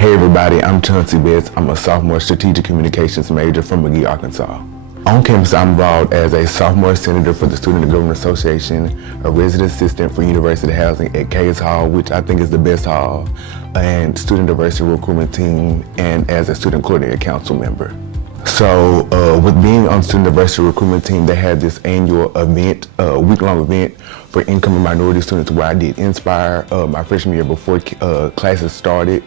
Hey everybody, I'm Chauncy Betts. I'm a sophomore strategic communications major from McGee, Arkansas. On campus, I'm involved as a sophomore senator for the Student Government Association, a resident assistant for university housing at Case Hall, which I think is the best hall, and student diversity recruitment team, and as a student coordinator council member. So with being on student diversity recruitment team, they had this annual event, week-long event for incoming minority students where I did Inspire my freshman year before classes started.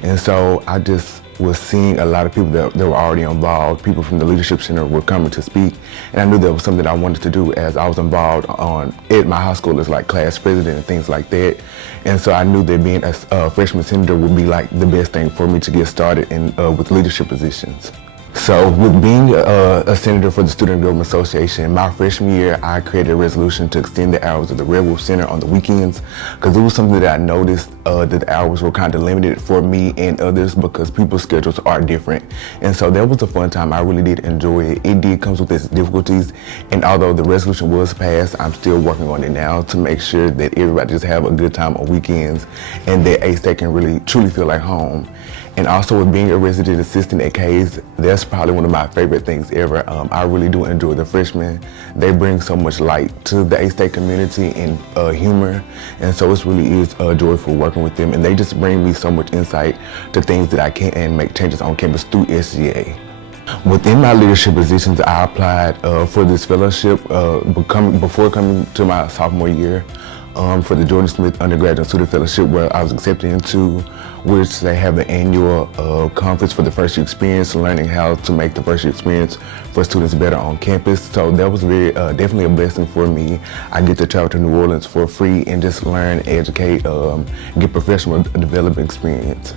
And so I just was seeing a lot of people that were already involved. People from the Leadership Center were coming to speak. And I knew that was something that I wanted to do as I was involved at my high school as like class president and things like that. And so I knew that being a freshman senator would be like the best thing for me to get started in with leadership positions. So with being a senator for the Student Government Association, my freshman year, I created a resolution to extend the hours of the Red Wolf Center on the weekends, because it was something that I noticed that the hours were kind of limited for me and others because people's schedules are different. And so that was a fun time. I really did enjoy it. It did come with its difficulties, and although the resolution was passed, I'm still working on it now to make sure that everybody just have a good time on weekends and that A-State can really truly feel like home. And also with being a resident assistant at K's, that's probably one of my favorite things ever. I really do enjoy the freshmen. They bring so much light to the A-State community and humor. And so it really is joyful working with them. And they just bring me so much insight to things that I can and make changes on campus through SGA. Within my leadership positions, I applied for this fellowship before coming to my sophomore year for the Jordan Smith Undergraduate Student Fellowship, where I was accepted into, which they have the annual conference for the first year experience, learning how to make the first year experience for students better on campus. So that was very definitely a blessing for me. I get to travel to New Orleans for free and just learn, educate, get professional development experience.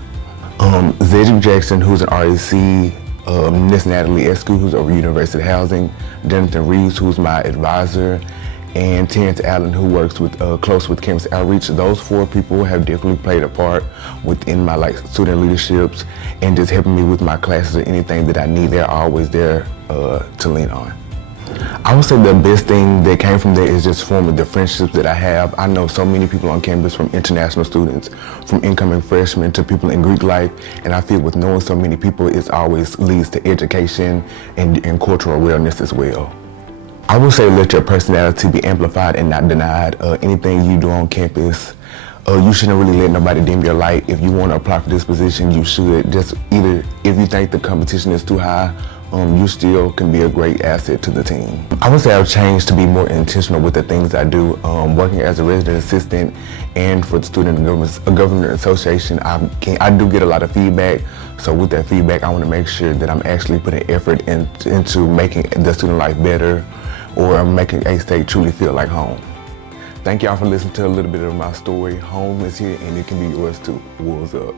Cedric Jackson, who's an RAC, Miss Natalie Escu, who's over University Housing, Jonathan Reeves, who's my advisor, and Terrence Allen, who works close with campus outreach. Those four people have definitely played a part within my student leaderships and just helping me with my classes or anything that I need. They're always there to lean on. I would say the best thing that came from there is just forming the friendships that I have. I know so many people on campus, from international students, from incoming freshmen to people in Greek life, and I feel with knowing so many people, it always leads to education and cultural awareness as well. I would say let your personality be amplified and not denied. Anything you do on campus, you shouldn't really let nobody dim your light. If you want to apply for this position, you should. Just either, if you think the competition is too high, you still can be a great asset to the team. I would say I've changed to be more intentional with the things I do. Working as a resident assistant and for the Student Government Association, I do get a lot of feedback. So with that feedback, I want to make sure that I'm actually putting effort into making the student life better, or making A-State truly feel like home. Thank y'all for listening to a little bit of my story. Home is here and it can be yours too. Wolves up.